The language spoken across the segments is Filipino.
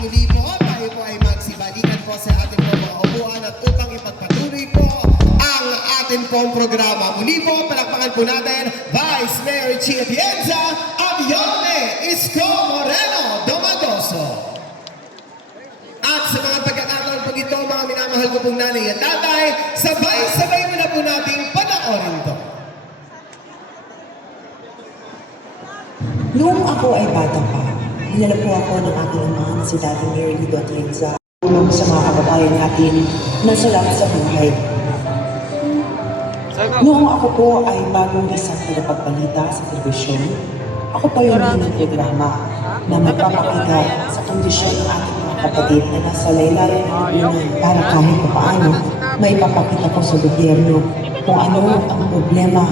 Muli po, tayo po ay magsibalikan po sa ating mga upuan at upang ipagpatuloy po ang ating pong programa. Muli po, palakpakan po natin Vice Mayor Chi Atienza at Yorme Isko Moreno Domagoso. At sa mga pagkakataon po ito, mga minamahal ko pong nanay at tatay, sabay-sabay mo na po nating panoorin to. Noong ako ay bata pa, dinala po ako ng aking ama na si Daddy Mary Lido Atienza. Tulong sa mga kababayan natin na salam sa buhay. Noong ako po ay bagong isang tagapagbalita sa telebisyon, ako pa yung ng programa na magpapakita sa kondisyon ng ating mga kapatid na nasa laylayan ng lipunan para kahit paano may papakita po sa gobyerno kung ano ang problema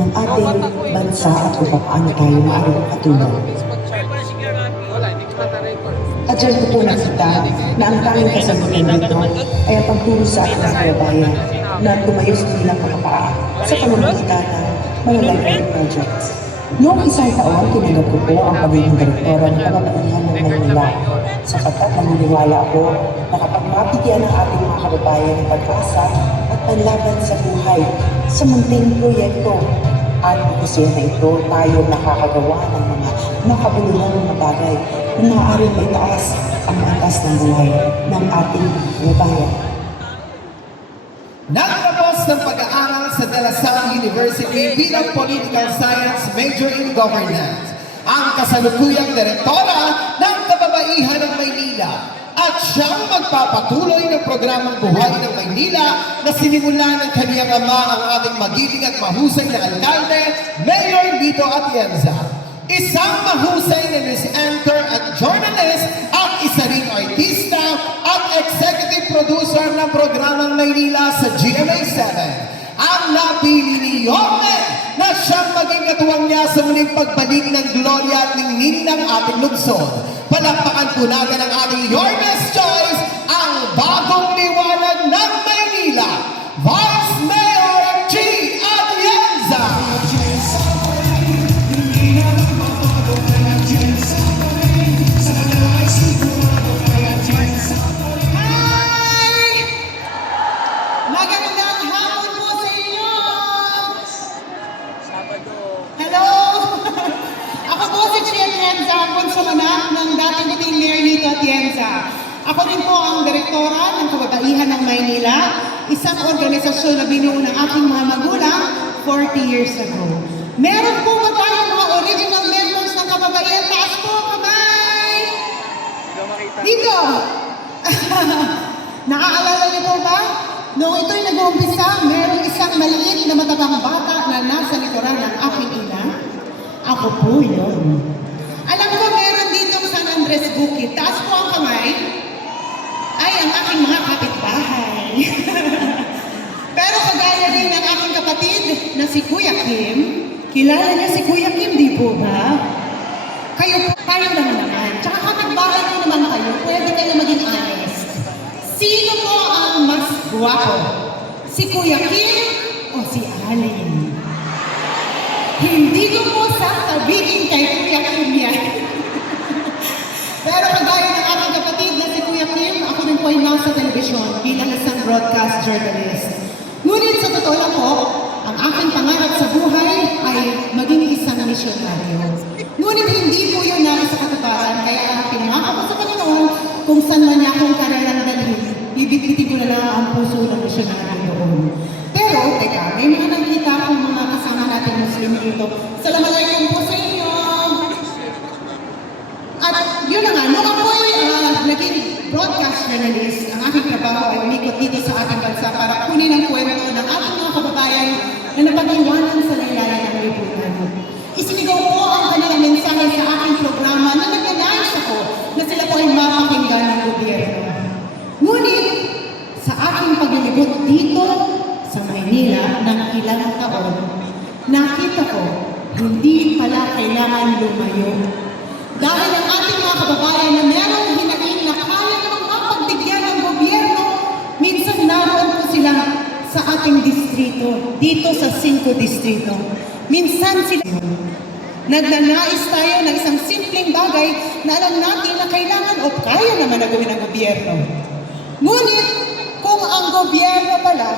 ng ating bansa at kung paano tayo maaari makatulong. At dyan ko po nakita na ang tanging kasagutan dito ay ang pagturo sa ating mga kababayan na tumayo sa bilang makapaa sa pamamagitan ng mga library projects. Noong isang taon, tinanggap ko po ang pagiging direktora ng kababaihan ng Maynila sapagkat naniniwala ako na kapag mabigyan ng ating mga kababayan ng pag-asa at panlaban sa buhay sa munting proyekto at kasi na ito tayo nakakagawa ng mga makabuluhang mga bagay na maaaring maitaas ang antas ng buhay ng ating kababayan. Natapos ng pag-aaral sa De La Salle University bilang Political Science Major in Governance, ang kasalukuyang direktora ng Kababaihan ng Maynila at siyang magpapatuloy ng programang Buhay ng Maynila na sinimula ng kaniyang ama ang ating magiling at mahusay na alkalde, Mayor Lido Atienza. Isang mahusay na news anchor at journalist at isa ring artista at executive producer ng programang Maynila sa GMA7. Ang napili ni Yorme na siyang maging katuwang niya sa muling pagbalik ng gloria at ningning ng ating lungsod. Palakpakan po natin ang ating Yorme's Choice, ang bagong liwanag ng Maynila, Vice Mayor Chi Atienza. Ako rin po ang direktora ng Kababaihan ng Maynila, isang organisasyon na binuo ng aking mga magulang 40 years ago. Meron po ba tayong mga original members ng Kababaihan? Taas po, kamay! Dito! Naaalala niyo po ba? Noong ito'y nag-uumpisa, merong isang maliit na matabang bata na nasa likuran ng aking ina. Ako po yun. Alam ko meron dito sa San Andres Bukid. Taas po ang kamay. Ay, ang aking mga kapitbahay. Pero kagaya din ng aking kapatid na si Kuya Kim. Kilala niya si Kuya Kim, di po ba? Kayo, tayo naman. Tsaka kapitbahay ko naman kayo, pwede kayo maging honest. Sino po ang mas guwapo? Si Kuya Kim o si Alin? Hindi ko po sasabihin kay Kuya Kim yan. Pero kagaya ng aking kapatid na si Kuya Kim, ako rin po ay nasa telebisyon bilang isang broadcast journalist. Ngunit sa totoo lang po, ang aking pangarap sa buhay ay maging isang misyonaryo. Ngunit hindi po yun na sa katuparan, kaya pinangako ko sa Panginoon kung saan man niya akong karerang dalhin, bibitbitin ko na lang ang puso ng misyonaryo doon. Pero, teka, may mga nakita akong mga kasama natin Muslim dito. Assalamualaikum po sa inyo! At yun na nga, nung ako'y naging broadcast journalist, ang aking trabaho ay umikot dito sa ating bansa para kunin ang kwento ng ating mga kababayan na napag-iwanan sa laylayan ng lipunan. Isinigaw po ang kanilang mensahe sa aking programa na nag-announce ako na sila po ay mapakinggan ng gobyerno. Ngunit, sa aking paglilibot dito sa Maynila ng ilang taon, nakita ko, hindi pala kailangan lumayo. Dahil ang ating mga kababayan na merong hinaing na kaya namang mapagbigyan ng gobyerno, minsan naroon po sila sa ating distrito, dito sa 5 distrito. Minsan sila, nagnanais tayo ng isang simple simpleng bagay na alam natin na kailangan o kaya naman na gawin ng gobyerno. Ngunit, kung ang gobyerno pala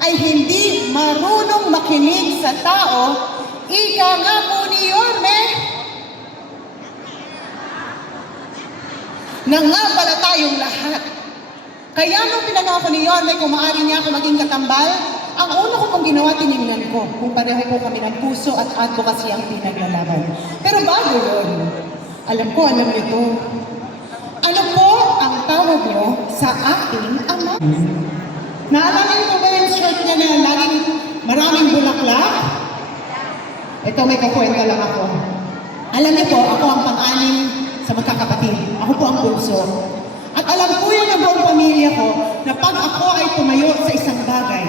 ay hindi marunong makinig sa tao, ika nga po ni Yorme, na nga pala tayong lahat. Kaya nung pinanako ni Yorme kung maaari niya ako maging katambal, ang una ko pong ginawa, tinignan ko kung pareho po kami ng puso at advocacy ang pinaglalaban. Pero bago yun, alam niyo to. Ano po ang tawag niyo sa aking ama? Naalala niyo po ba yung shirt niya na laging maraming bulaklak? Ito, may kakwento lang ako. Alam niyo po, ako ang pang-anim sa magkakapatid. Ako po ang bunso. At alam po yan ng buong pamilya ko na pag ako ay tumayo sa isang bagay,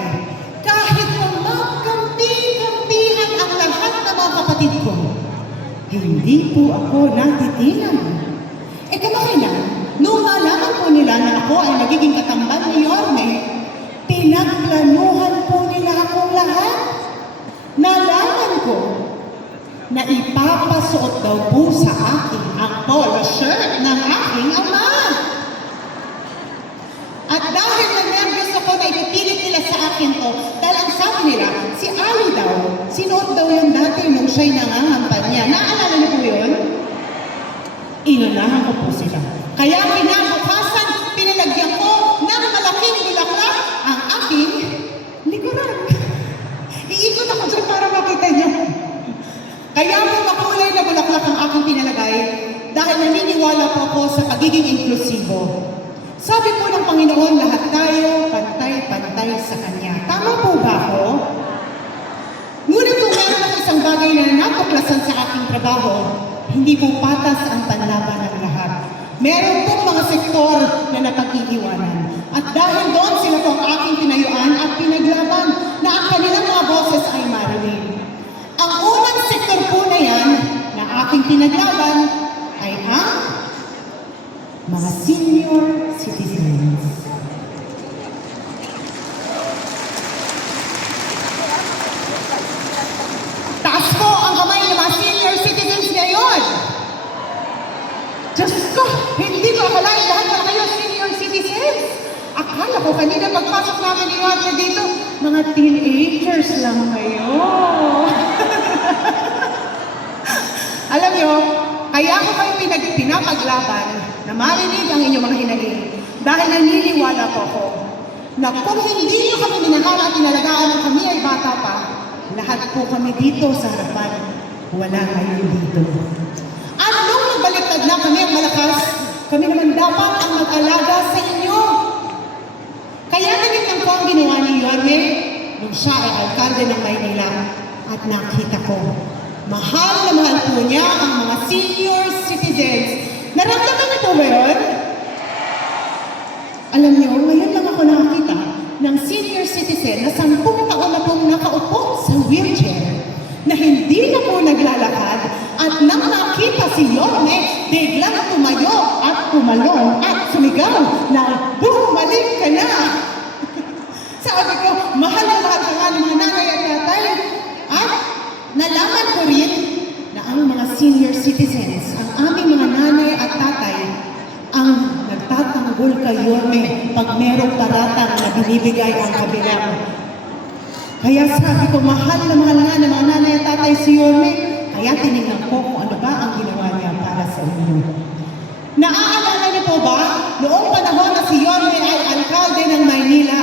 kahit na magkampi-kampihan ang lahat ng mga kapatid ko, hindi po ako natitinag. E kamakailan, nung malaman po nila na ako ay magiging katambal ni Yorme, pinagplanuhan po nila akong lahat. Nalaman ko na ipapasuot daw po sa akin ang polo shirt ng aking ama. At dahil na-nervous ako na ipipilit nila sa akin to, dahil ang sabi nila, si Ali daw, sinuot daw yun dati nung siya'y nangangampanya. Naalala niyo po yun? Inunahan ko po sila. Kaya kinabukasan, pinalagyan ko ng malaking bulaklak ang aking likuran. Iikot ako dyan para makita niyo. Kaya po makulay na bulaklak ang aking pinalagay dahil naniniwala po ako sa pagiging inklusibo. Sabi po ng Panginoon, lahat tayo pantay-pantay sa Kanya. Tama po ba ako? Ngunit kung meron ako isang bagay na natuklasan sa aking trabaho, hindi po patas ang panlaban ng lahat. Meron pong mga sektor na napag-iiwanan. At dahil doon sila po ang aking tinayuan at pinaglaban na ang kanilang mga boses ay marinig. Ang unang sektor po na yan na aking pinaglaban ay ang mga senior citizens. Taas po ang kamay ng mga senior citizens ngayon. Diyos ko, hindi ko akalain lahat na kayo senior citizens. Akala ko kanina pagpasok namin ni Yorme dito, mga teenagers lang kayo. Alam nyo, kaya ako kayo pinapaglaban na marinig ang inyong mga hinaling. Dahil naniniwala po ako na kung hindi nyo kami minahal at inalagaan na kami ay bata pa, lahat po kami dito sa harapan, wala kayo dito. At nung nagbaliktad na kami ang malakas, kami naman dapat ang mag-alaga sa inyo. Kaya ganyan po ang ginawa ni Yorme nung siya ay alkalde ng Maynila at nakita ko. Mahal na mahal po niya ang mga senior citizens. Naramdaman niyo po ba yun? Alam niyo, ngayon lang ako nakakita ng senior citizen na 10 taon na pong nakaupo sa wheelchair na hindi na po naglalakad at nang nakita si Yorme, biglang tumayo at tumalong at sumigaw na bumalik ka na. Sabi ko, mahal na mahal ka nga ng mga nanay at tatay. At nalaman ko rin na ang mga senior citizens, ang aming mga nanay at tatay, ang nagtatanggol kay Yorme pag merong paratang na binibigay ang kabilang. Kaya sabi ko, mahal na mahal nga ng mga nanay at tatay si Yorme, kaya tinignan ko kung ano ba ang ginawa niya para sa inyo. Naaalala niyo po ba, noong panahon na si Yorme ay alkalde ng Maynila,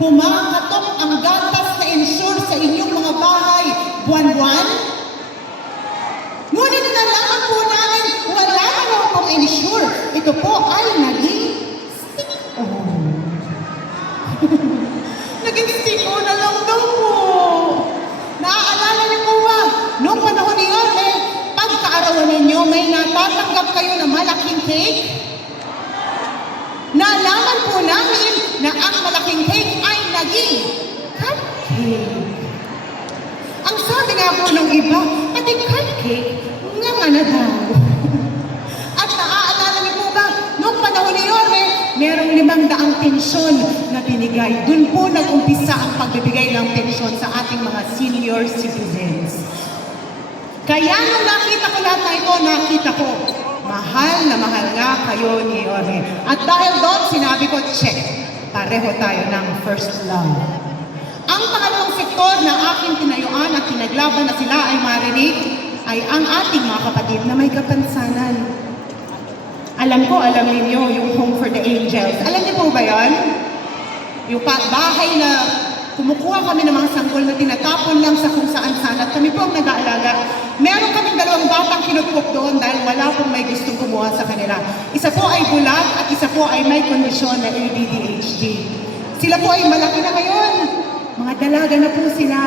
kumakatok ang gatas na insure sa inyong mga bahay buwan-buwan? Ngunit nalaman po namin, wala naman pong insure. Ito po ay naging stick-on. Naging stick-on na lang daw po. Naaalala niyo po ba, noong panahon ni Yorme, pagkaarawan ninyo, may natatanggap kayo na malaking cake? Nalaman po namin na ang malaking cake ay naging cupcake. Ang sabi nga po ng iba, pati cupcake, nga na daw. At naaalala niyo po ba, noong panahon ni Yorme, merong 500 pensyon na binigay. Doon po nag-umpisa ang pagbibigay ng pensyon sa ating mga senior citizens. Kaya nung nakita ko lahat na ito, nakita ko, mahal na mahal nga kayo ni Yorme. At dahil doon, sinabi ko, check, pareho tayo ng first love. Ang pangalawang sektor na aking tinayuan at pinaglaban na sila ay marinig, ay ang ating mga kapatid na may kapansanan. Alam ko, alam ninyo, yung Home for the Angels. Alam niyo po ba yan? Yung bahay na kumukuha kami ng mga sanggol na tinatapon lang sa kung saan saan at kami po ang nag-aalaga. Meron kaming 2 batang kinupok doon dahil wala pong may gustong kumuha sa kanila. Isa po ay bulag at isa po ay may kondisyon na ADHD. Sila po ay malaki na ngayon. Mga dalaga na po sila.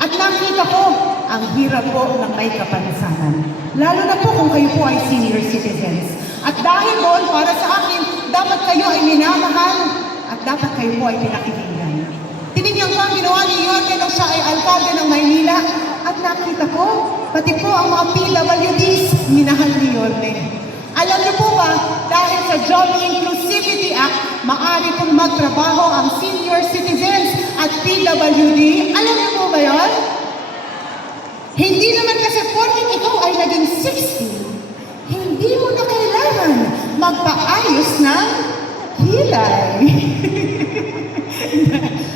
At nakita ko, ang hirap po ng may kapansanan. Lalo na po kung kayo po ay senior citizens. At dahil doon, para sa akin, dapat kayo ay minamahal at dapat kayo po ay pinakikinggan. Tinignan ko ang ginawa ni Yorme nung siya ay alkalde ng Maynila at nakita ko, pati po ang mga PWDs, minahal ni Yorme. Alam niyo po ba, dahil sa Job Inclusivity Act, maaari pong magtrabaho ang senior citizens at PWD. Alam niyo po ba yun? Hindi naman kasi porket ikaw ay naging 60, hindi mo na kailangan magpaayos ng kilay.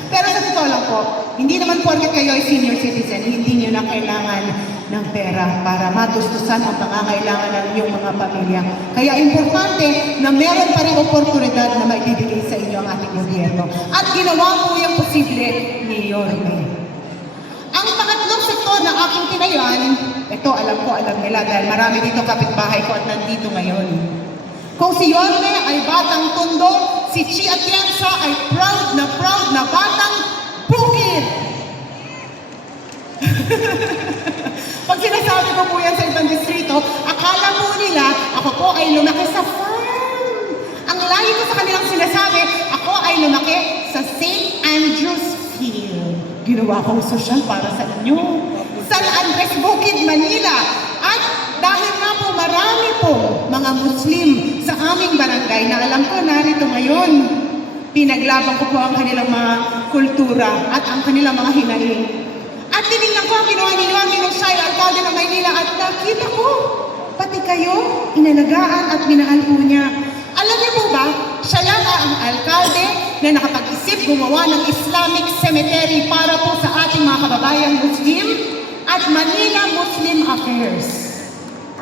Pero sa totoo lang po, hindi naman porket kayo ay senior citizen, hindi nyo na kailangan ng pera para matustusan ang pangangailangan ng inyong mga pamilya. Kaya importante na meron pa rin oportunidad na maibibigay sa inyo ang ating gobyerno. At ginawa po yung posible ni Yorme. Ang pangatlong sektor na aking tinayuan, ito alam ko, alam nila dahil marami dito kapitbahay ko at nandito ngayon. Kung si Yorme ay batang tondo, si Chi Atienza ay proud na batang bukid. Pag sinasabi ko po yan sa ibang distrito, akala po nila ako po ay lumaki sa farm. Ang lagi ko sa kanilang sinasabi, ako ay lumaki sa St. Andrew's Field. Ginawa kong sosyal para sa inyo. San Andres Bukid, Manila. At dahil nga po marami po mga Muslim sa aming barangay na alam ko narito ngayon, pinaglaban ko po ang kanilang mga kultura at ang kanilang mga hinaing. At tinignan ko ang ginawa ni Yorme nung siya ay alkalde ng Maynila at nakita ko, pati kayo, inalagaan at minahal po niya. Alam niyo po ba, siya lang ang alkalde na nakapag-isip gumawa ng Islamic cemetery para po sa ating mga kababayang Muslim at Manila Muslim Affairs.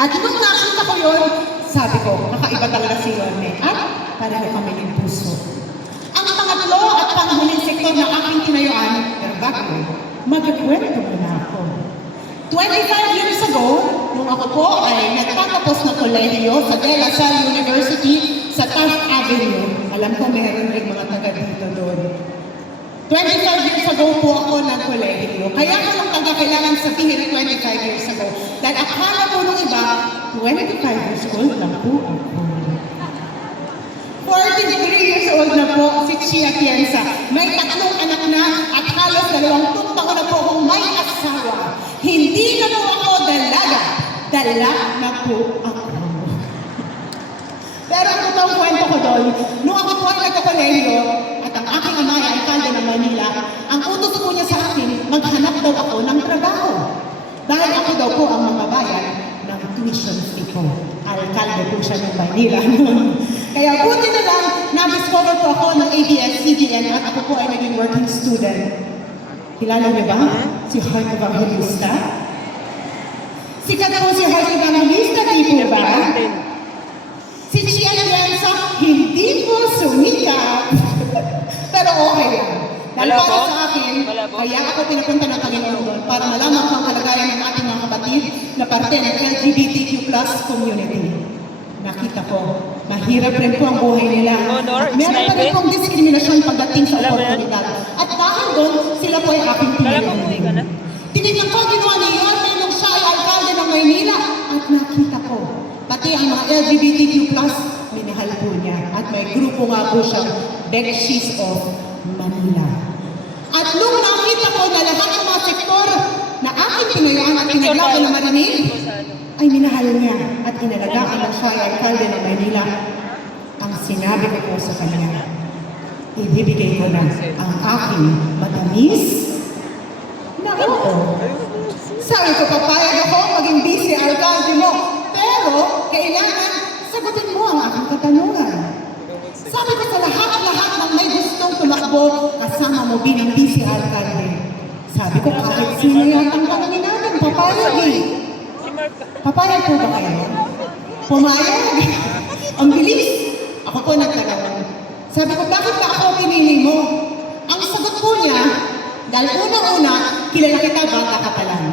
At nung nakita ko yun, sabi ko, kakaiba talaga si Yorme at pareho kami ng puso. Ang pangatlo at panghuling sektor na aking tinayuan, pero bago, magkakwento muna ako. 25 years ago, nung ako po ay nagtatapos ng kolehiyo sa De La Salle University sa Taft Avenue. Alam ko meron rin mga taga dito doon. 25 years ago po ako ng kolehiyo. Kaya ko lang talaga kailangan sabihin 25 years ago. Dahil akala po nung iba, 25 years old lang po ako. 43 years old na po si Chi Atienza. May 3 anak na at halos 20 taon na po akong may asawa. Hindi na po ako dalaga. Dala na po ako. Pero ang totoong kwento ko doon, nung ako po ay nagkakolehiyo at ang aking ama ay alkalde ng Manila, ang utos po niya sa akin, maghanap daw ako ng trabaho. Dahil ako daw po ang mamabayad ng tuition fee ko. Alkalde po siya ng Manila noon. Kaya buti na lang, na-discover po ako ng ABS-CBN at ako po ay naging working student. Kilala niyo ba? Si Heart Evangelista? Sikat po si Heart Evangelista, di po ba? Si Chi Atienza, hindi po sumikat. Pero okay lang. Dahil para sa akin, kaya ako pinapunta ng Panginoon doon para malaman ko ang kalagayan ng ating mga kapatid na parte ng LGBTQ+ community. Nakita ko, mahirap rin po ang buhay nila. At meron pa rin pong diskriminasyon pagdating sa oportunidad. At dahil doon, sila po ay aking pinili. Tinignan ko, ginawa ni Yorme nung siya ay alkalde ng Maynila. At nakita ko, pati ang mga LGBTQ+, minahal po niya. At may grupo nga po siyang Bekshies of Manila. At nung nakita ko na lahat ng mga sektor na aking tinayaan at pinaglaban na marinig, ay minahal niya at inalagaan na siya ay alkalde ng Manila. Ang sinabi ko po sa kanya, ibibigay ko na ang aking matamis na oo. Sabi ko, papayag ako, ko, kailangan sagutin mo ang aking katanungan. Sabi ko sa lahat-lahat ng may gustong tumakbo, kasama mo bilang vice alcalde. Sabi ko, kahit sino yatang tanongin natin, papayag eh. Papayag po ba kayo? Pumayag. Ang bilis. Ako po nagtanong. Sabi ko, bakit ba ako pinili mo? Ang sagot po niya, dahil unang-una, kilala kita, bata ka pa lang.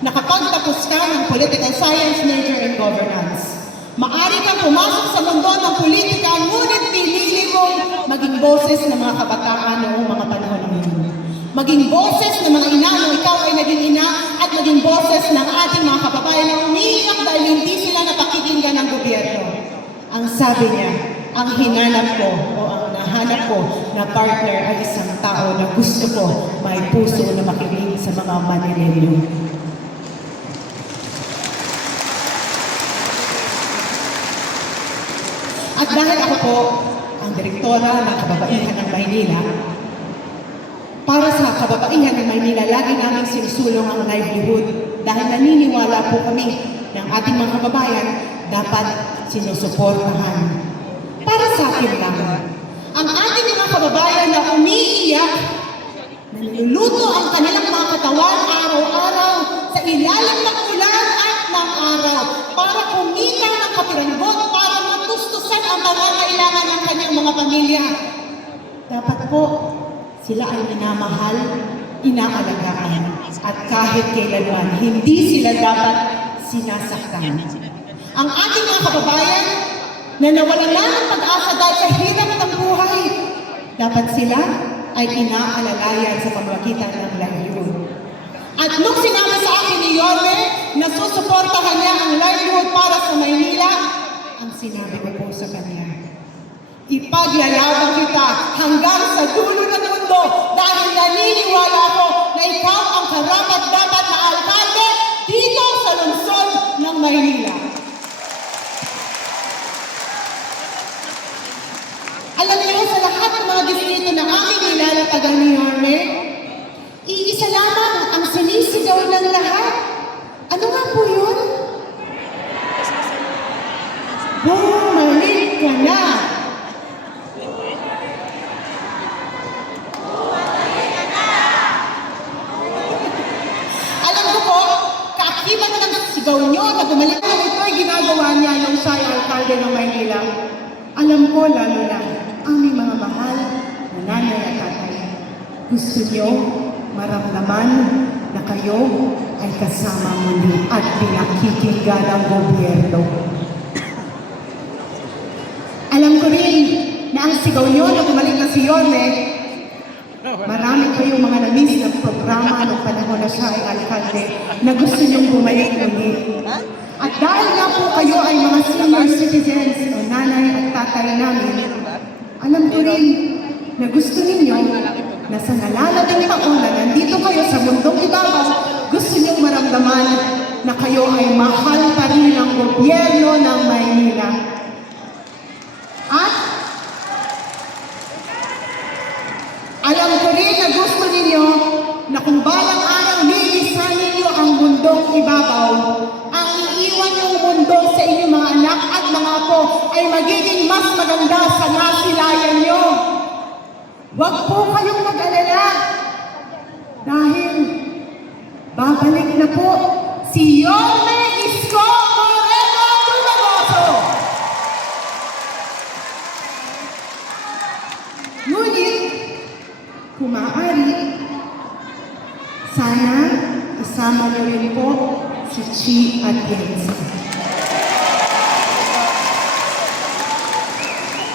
Nakapagtapos ka ng political science major in governance. Maari kang pumasok sa mundo ng politika, ngunit pinili mong maging boses ng mga kabataan noong mga panahon na yun. Maging boses ng mga ina nung ikaw ay naging ina at maging boses ng ating mga kababayan na umiiyak dahil hindi sila napakikinggan ng gobyerno. Ang sabi niya, ang hinanap ko o ang nahanap ko na partner ay isang tao na gusto ko may puso na makinig sa mga Manileño. At dahil ako po ang direktora ng Kababaihan ng Maynila, para sa kababaihan ng Maynila, lagi namin sinusulong ang livelihood dahil naniniwala po kami ng ating mga kababayan dapat sinusuportahan. Para sa akin lang, ang ating mga kababayan na umiiyak, niluluto ang kanilang mga katawan araw-araw sa ilalim ng ulan at ng araw para kumita ng kapiranggot para matustusan ang pangangailangan ng kanyang mga pamilya. Dapat po, sila ay minamahal, inaalagaan, at kahit kailanman, hindi sila dapat sinasaktan. Ang ating mga kababayan na nawalan na ng pag-asa dahil sa hirap ng buhay, dapat sila ay inaalalayan sa pamamagitan ng livelihood. At nung sinabi sa akin ni Yorme na susuportahan niya ang livelihood para sa Maynila, ang sinabi ko po sa kanya, ipaglalaban kita hanggang sa dulo ng mundo dahil naniniwala ko na ikaw ang karapat-dapat na alkalde dito sa lungsod ng Maynila. Alam niyo, sa lahat ng mga distrito ng aking nilalatagan ni Yorme, iisa lamang ang sinisigaw ng lahat. Ano nga po yun? Bumalik ka na! Alam ko po, kaakibat ng sigaw nyo na bumalik na ito ay ginagawa niya nung siya ay alkalde ng Maynila. Alam ko lalo na aming mga mahal na nanay at tatay. Gusto niyo maramdaman na kayo ay kasama muli at pinakikinggan ng gobyerno. Alam ko rin na ang sigaw niyo na bumalik na si Yorme, marami kayong mga na-miss ng programa noong panahon na siya ay alkalde na gusto niyong bumalik muli. At dahil nga po kayo ay mga senior citizens o nanay at tatay namin, alam ko rin na gusto ninyo na sa nalalating taon na nandito kayo sa mundong ibabaw, gusto niyong maramdaman na kayo ay mahal pa rin ng gobyerno ng Maynila. At alam ko rin na gusto ninyo na kung balang araw lilisan ninyo ang mundong ibabaw, ang iiwan yung mundo sa inyong mga anak at mga apo ay magiging mas maganda sa nasilayan nyo. Huwag po kayong mag-alala dahil babalik na po si Yorme Isko Moreno Dumagoso. Ngunit, kung maaari, sana isama niyo rin po si Chi at Yensa.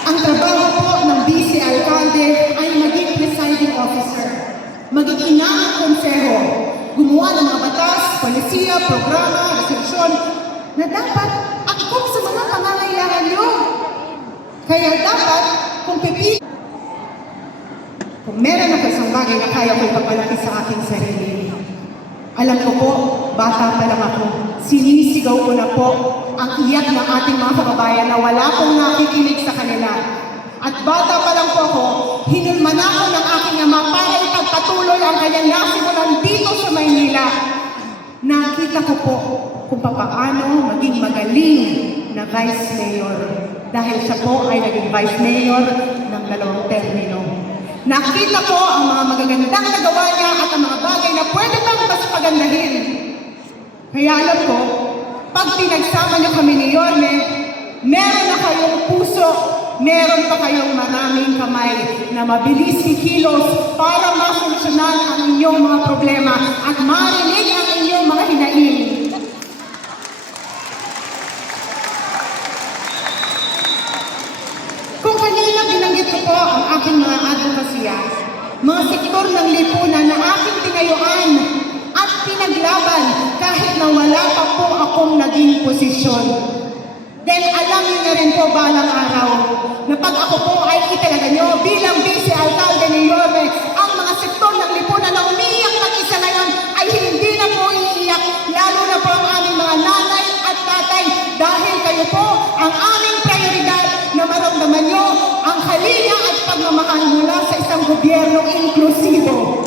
Ang trabaho po ng vice alcalde ay maging presiding officer, maging ina ang konseho, gumawa ng mga batas, polisiya, programa, resolusyon na dapat akop sa mga pangangailangan nyo. Kaya dapat, kung pipili, kung meron ako isang bagay na kaya ko ipapalaki sa aking sarili, alam ko po, bata pa lang ako, sinisigaw ko na po ang iyak ng ating mga kababayan na wala pong nakikinig sa kanila. At bata pa lang po ako, hinulman ako ng aking ama para ipagpatuloy ang kanyang nasimulan dito sa Maynila. nakita ko po kung paano maging magaling na Vice Mayor dahil siya po ay naging Vice Mayor ng 2 termino. Nakita ko ang mga magagandang nagawa niya at ang mga bagay na pwede pang mas pagandahin. Kaya alam ko, pag pinagsama niyo kami ni Yorme, meron na kayong puso, meron pa kayong maraming kamay na mabilis kikilos para masolusyonan ang inyong mga problema at marinig ang inyong mga hinaing. Kung kanina binanggit ko po ang aking mga advokasya, mga sektor ng lipunan na aking tinayuan at pinaglaban kahit na wala pa po akong naging posisyon. Then alam niyo na rin po balang araw na pag ako po ay italaga niyo bilang vice alcalde ni Yorme, ang mga sektor ng lipunan na umiiyak mag-isa ngayon ay hindi na po iiyak, lalo na po ang aming mga nanay at tatay dahil kayo po ang aming prioridad na maramdaman niyo ang kalinga at pagmamahal mula sa isang gobyernong inklusibo.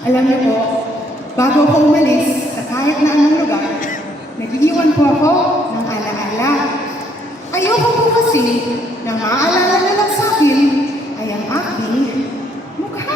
Alam niyo po, bago ko umalis sa kahit na anong lugar, nag-iwan po ako ng alaala. Ayoko po kasi na maalala na lang sa akin ay ang aking mukha.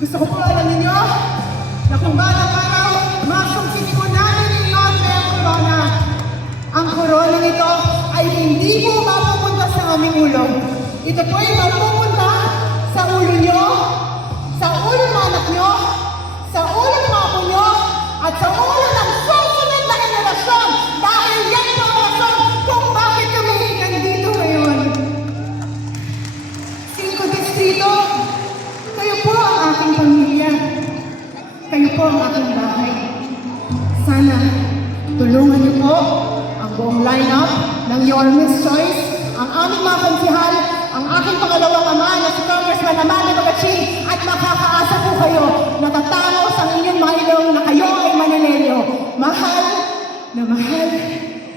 Gusto ko po alam ninyo na kung balang araw, masuksinin ko namin ninyo ang corona. Ang corona nito ay hindi po mapupunta sa aming ulo. Ito po ay mapupunta sa ulo nyo, at sa ulo ng susunod na henerasyon dahil yan po ang rason kung bakit kami nandito ngayon. 5 distrito, kayo po ang aking pamilya. Kayo po ang aking bahay. Sana tulungan niyo po ang buong lineup ng Your Miss Choice, ang aming mga konsihal, ang aking pangalawang ama na si Congressman Amanda Bagachin, at makakaasa po kayo na tatangos ang inyong mga ilong na kayo ay Manileno. Mahal na mahal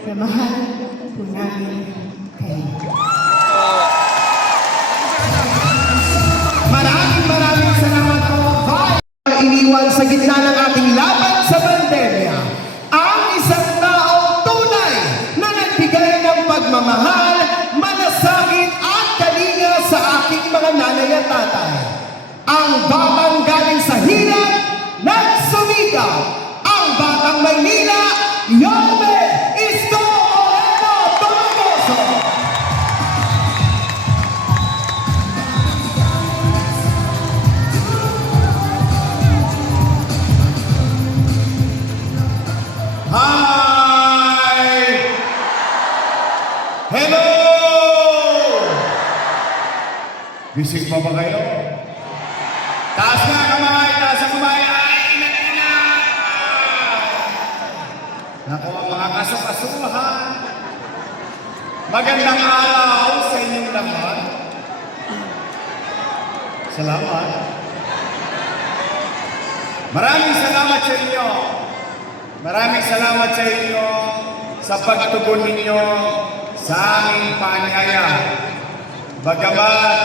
na mahal po namin kayo. Maraming salamat po. Iniwan sa gitna ng ating laban sa pandemya ang isang taong tunay na nagbigay ng pagmamahal, malasakit at kalinga sa aking mga nanay at tatay. Ang batang galing sa hirap, nagsumigaw. Ang batang Maynila, Yorme Isko Moreno Tomagoso. Hi! Hello! Gising pa ba kayo? Taas na kamay, taas ang kamay. Ay, ina-ina! Naku, mga kasukasuhan. Magandang araw sa inyong lahat. Salamat. Maraming salamat sa inyo. Maraming salamat sa inyo sa pagtugon ninyo sa aming paanyaya. Bagamat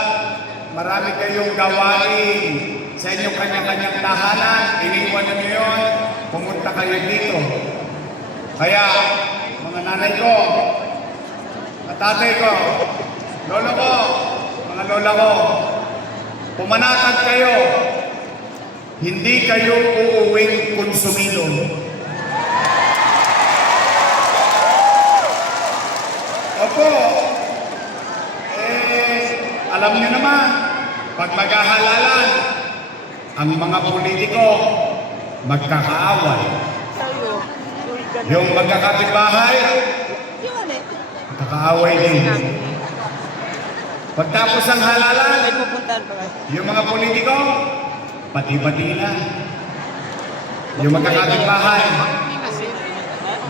marami kayong gawain sa inyong kanya-kanyang tahanan, iniwan niyo yun, pumunta kayo dito. Kaya, mga nanay ko, at tatay ko, lolo ko, mga lola ko, pumanatag kayo, hindi kayo uuwing konsumido. Opo, alam niyo naman, pag maghahalalan, ang mga politiko magkakaaway. Yung magkakapitbahay, magkakaaway din. Pagtapos ang halalan, yung mga politiko, pati-pati na. Yung magkakapitbahay,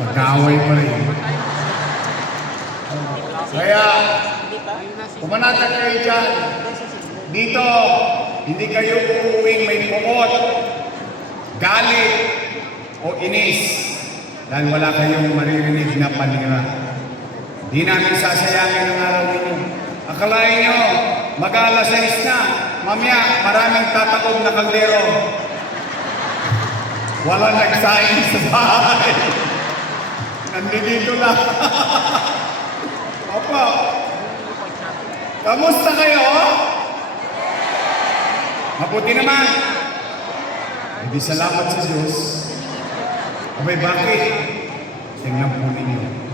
magkaaway pa rin. Kaya, pumanatag kayo dyan. Dito, hindi kayo uuwing may pukot, galit, o inis. Dahil wala kayong maririnig na panira. Di namin sasayangin ang araw ninyo. Akalain nyo, mag-alas 6 na. Mamaya, maraming tataob na kaldero. Wala nagsaing sa bahay. Nandito na. Opo. Kamusta kayo? Mabuti naman. Hindi salamat sa Diyos. Abay, bakit? Tingnan po ninyo.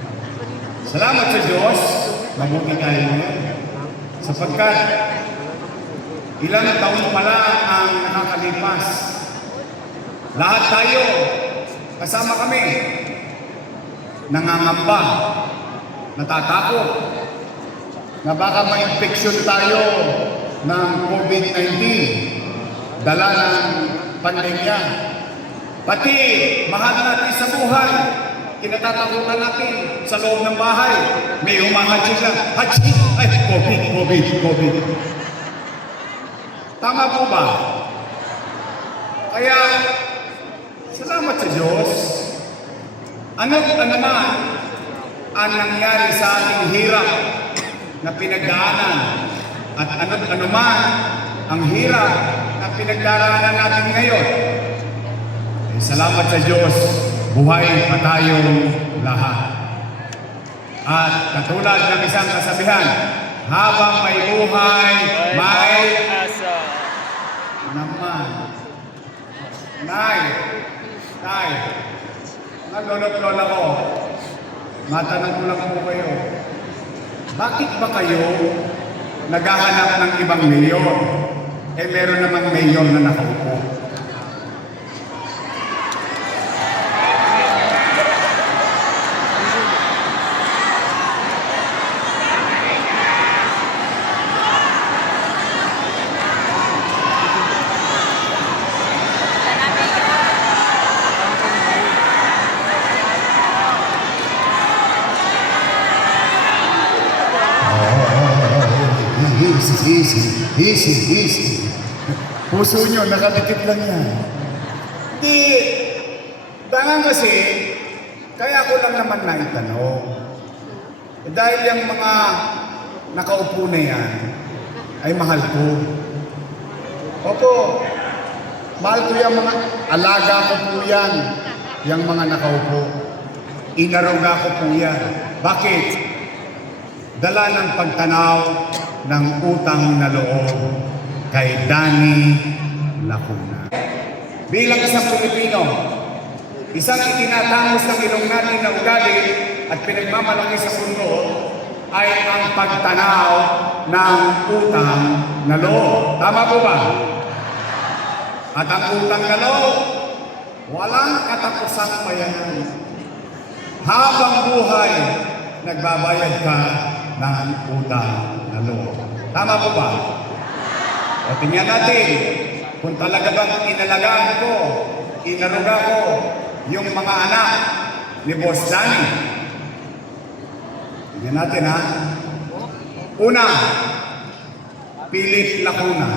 Salamat sa Diyos. Mabuti tayo ngayon. Sapagkat ilang taon pala ang nakakalipas. Lahat tayo, kasama kami, nangangamba, natatakot, na baka ma-infeksyon tayo ng COVID-19, dala ng pandemya. Pati, mahal natin sa buhay, kinatatakutan natin sa loob ng bahay. May humahadji lang. Hadji! Ay, COVID. Tama po ba? Kaya, salamat sa Diyos. Ano naman ang nangyari sa ating hirap na pinagdaanan at ano man ang hirap na pinagdaraanan natin ngayon. Eh, salamat sa Diyos, buhay pa tayong lahat. At katulad ng isang kasabihan, habang may buhay, may asa. Naman. Nay, mga lolo't-lola ko, matanong ko lang po kayo, bakit ba kayo naghahanap ng ibang mayor? Eh meron namang mayor na nakaupo. Easy. Puso nyo, nakadikit lang yan. Hindi, dahil kasi, kaya ko lang naman naitanong. Dahil yung mga nakaupo na yan, ay mahal ko. Opo, mahal ko yung mga alaga ko po yan, yung mga nakaupo. Inaruga ko po yan. Bakit? Dala ng pagtanaw ng utang na loob kay Danny Lacuna. Bilang isang Pilipino, isang itinatangos ng ilong natin na ugali at pinagmamalaki sa mundo ay ang pagtanaw ng utang na loob. Tama po ba? At ang utang na loob, walang katapusan pa yan. Habang buhay, nagbabayad ka ng utang na loob. Tama po ba? O tingnan natin kung talaga bang inalagaan ko, inaruga ko yung mga anak ni Boss Danny. Tingnan natin ha. Una, Philip Lacuna.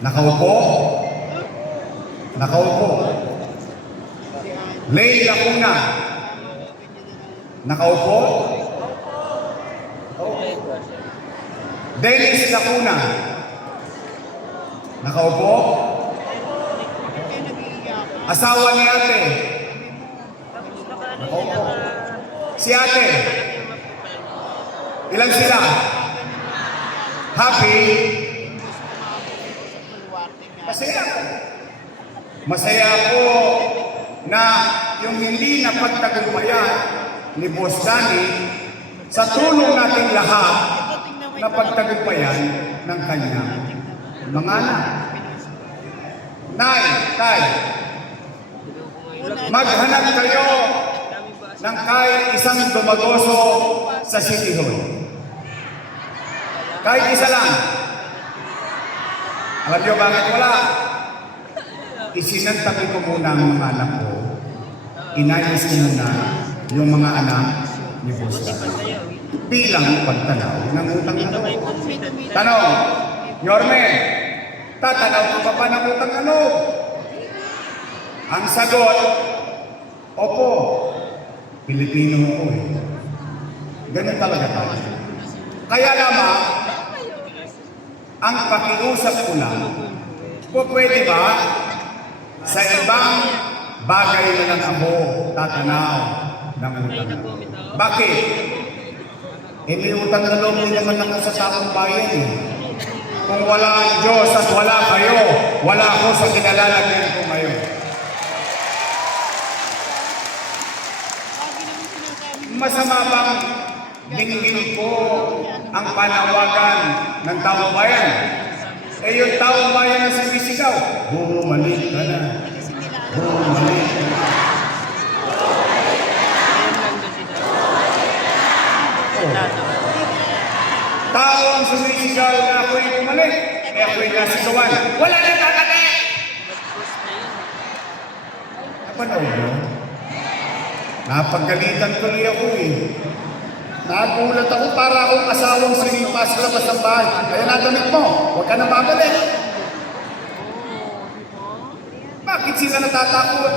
Nakaupo. Lay Lacuna. Nakaupo. Dennis Lacuna. Nakaupo. Asawa ni ate. Nakaupo. Si ate. Ilan sila? Happy? Masaya. Masaya ako na yung hindi napagtagumpayan ni Boss Danny sa tulong nating lahat na pagtagumpayan ng kanyang mga anak. Nay, tay, maghanap kayo ng kahit isang dumagoso sa City Hall. Kahit isa lang. Alam niyo bakit wala? Isinantabi ko muna ang mga anak ko. Inayos ko muna yung mga anak ni Boss Danny bilang pagtanaw ng utang na loob. Tanong, Yorme, tatanaw ko pa ng utang na loob? Ang sagot, opo, Pilipino ako eh. Ganun talaga tayo. Kaya naman, ang pakiusap ko lang, pwede ba sa ibang bagay na lang ako tatanaw ng utang na loob? Bakit? May utang na loob din naman ako sa taong bayan eh. Kung wala ang Diyos at wala kayo, wala ako sa kinalalagyan ko ngayon. Masama bang dinggin ko ang panawagan ng taong bayan? Eh yung taong bayan na sumisigaw, bumalik ka na. Bumalik ka na. Tao ang sumisigaw na ako'y bumalik, eh ako'y nasigawan. Wala na tatake! Napanood mo? Napagalitan tuloy ako eh. Nagulat ako para akong asawang sinipa sa labas ng bahay. Kaya nadamit mo, huwag ka na babalik. Bakit sila natatakot?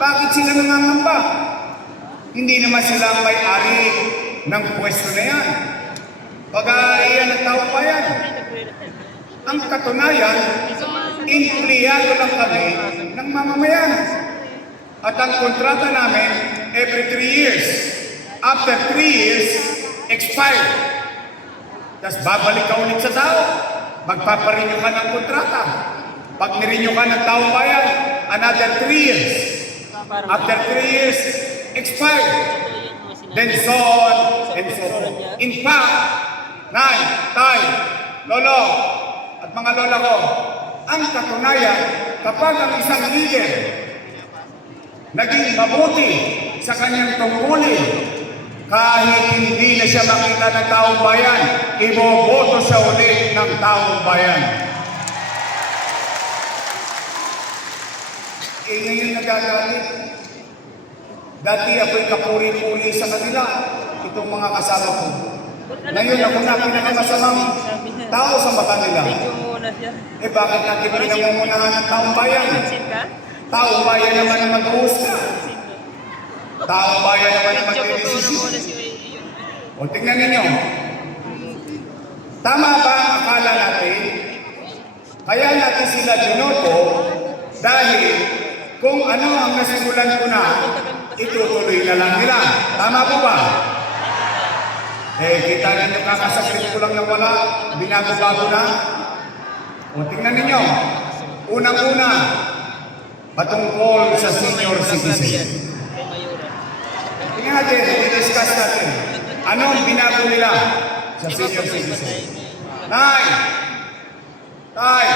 Bakit sila nangangamba? Hindi naman sila ang may-ari ng pwesto na yan. Pag-aariyan ng tao pa yan. Ang katunayan, empleyado lang kami ng mamamayan. At ang kontrata namin, every 3 years. After 3 years, expired. Tapos babalik ka ulit sa tao. Magpaparenew ka ng kontrata. Pag nirenew ka ng taong bayan, another 3 years. After 3 years, expired. Then so on and so forth. In fact, Nay, Tay, Lolo, at mga lola ko, ang katunayan, kapag ang isang leader naging mabuti sa kanyang tungkulin, kahit hindi na siya makita ng taong bayan, iboboto siya ulit ng taong bayan. Eh ngayon nagagalit. Dati ako'y kapuri-puri sa kanila, itong mga kasama ko. Ngayon ako na pinakamasamang tao sa mata nila. Eh bakit natin pinangungunahan ng taong bayan? Taong bayan naman ang mag-uusga. Taong bayan naman ang mag-desisyon. O tingnan ninyo. Tama ba ang akala natin? Kaya natin sila dinoto dahil kung ano ang nasimulan ko na, itutuloy na lang nila. Tama po ba? Eh, kita ninyo kakasakit ko lang na wala, binago-bago na. O tingnan ninyo, unang-una, patungkol sa senior citizen. Tingnan natin, i-discuss natin. Anong binago nila sa senior citizen? Nay! Tay!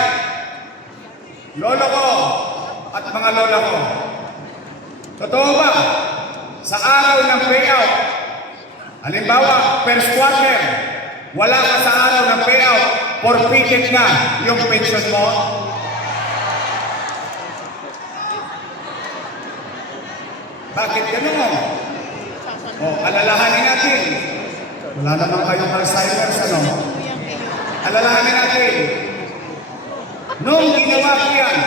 Lolo ko at mga lola ko. Totoo ba? Sa araw ng payout, halimbawa, first quarter, wala ka sa araw ng payout, forfeited na yung pension mo? Bakit gano'n? O, alalahanin natin. Wala naman kayong Alzheimer's, ano? Alalahanin natin. Nung ginawa ko yan,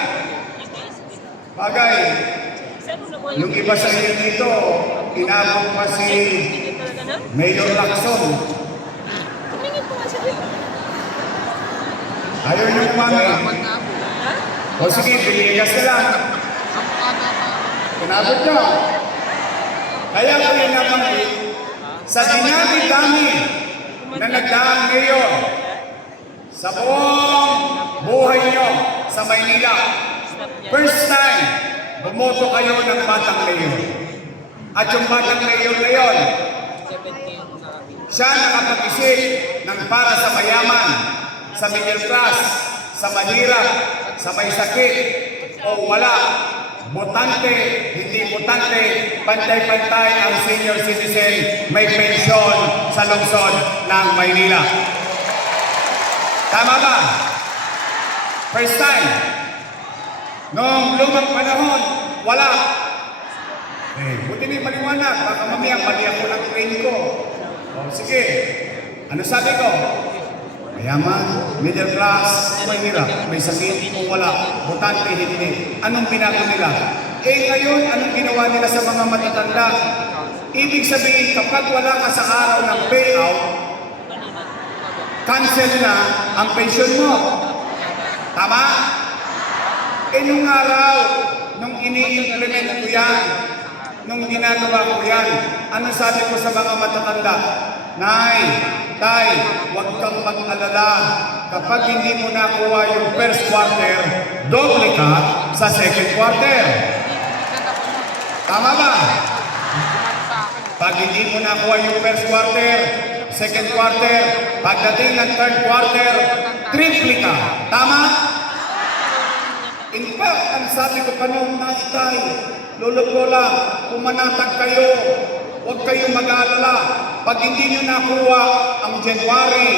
bagay, yung iba sa inyo dito, inabot pa si Mayor Lacson. Ayaw niyo kumami. O sige, piligas ka lang. Inabot niyo. Kaya ko yung nabanggit, sa dinami-dami na nagdaang mayor, sa buong buhay niyo sa Maynila, first time, bumoto kayo ng batang mayor. At yung batang mayor na yun, siya nakapag-isip ng para sa mayaman, sa middle class, sa mahirap, sa may sakit, o wala, botante, hindi botante, pantay-pantay ang senior citizen may pensyon sa lungsod ng Maynila. Tama ba? First time. Noong lumang panahon, wala. Eh, buti na yung maliwanag. Baka mamaya mali ako ng train ko. O, sige. Ano sabi ko? Mayaman, middle class, mahirap, may sakit o wala, botante, hindi. Anong binago nila? Eh ngayon, anong ginawa nila sa mga matatanda? Ibig sabihin, kapag wala ka sa araw ng payout, cancel na ang pension mo. Tama? Eh nung araw, nung ini-implement ko yan, nung ginagawa ko yan, ano sabi ko sa mga matatanda? Nay, tay, huwag kang mag-alala. Kapag hindi mo nakuha yung first quarter, doble ka sa second quarter. Tama ba? Pag hindi mo nakuha yung first quarter, second quarter, pagdating ng third quarter, triple ka. Tama? In fact, ang sabi ko pa noong tay, lolo-lola, pumanatag kayo, huwag kayong mag-aalala. Pag hindi nyo nakuha ang January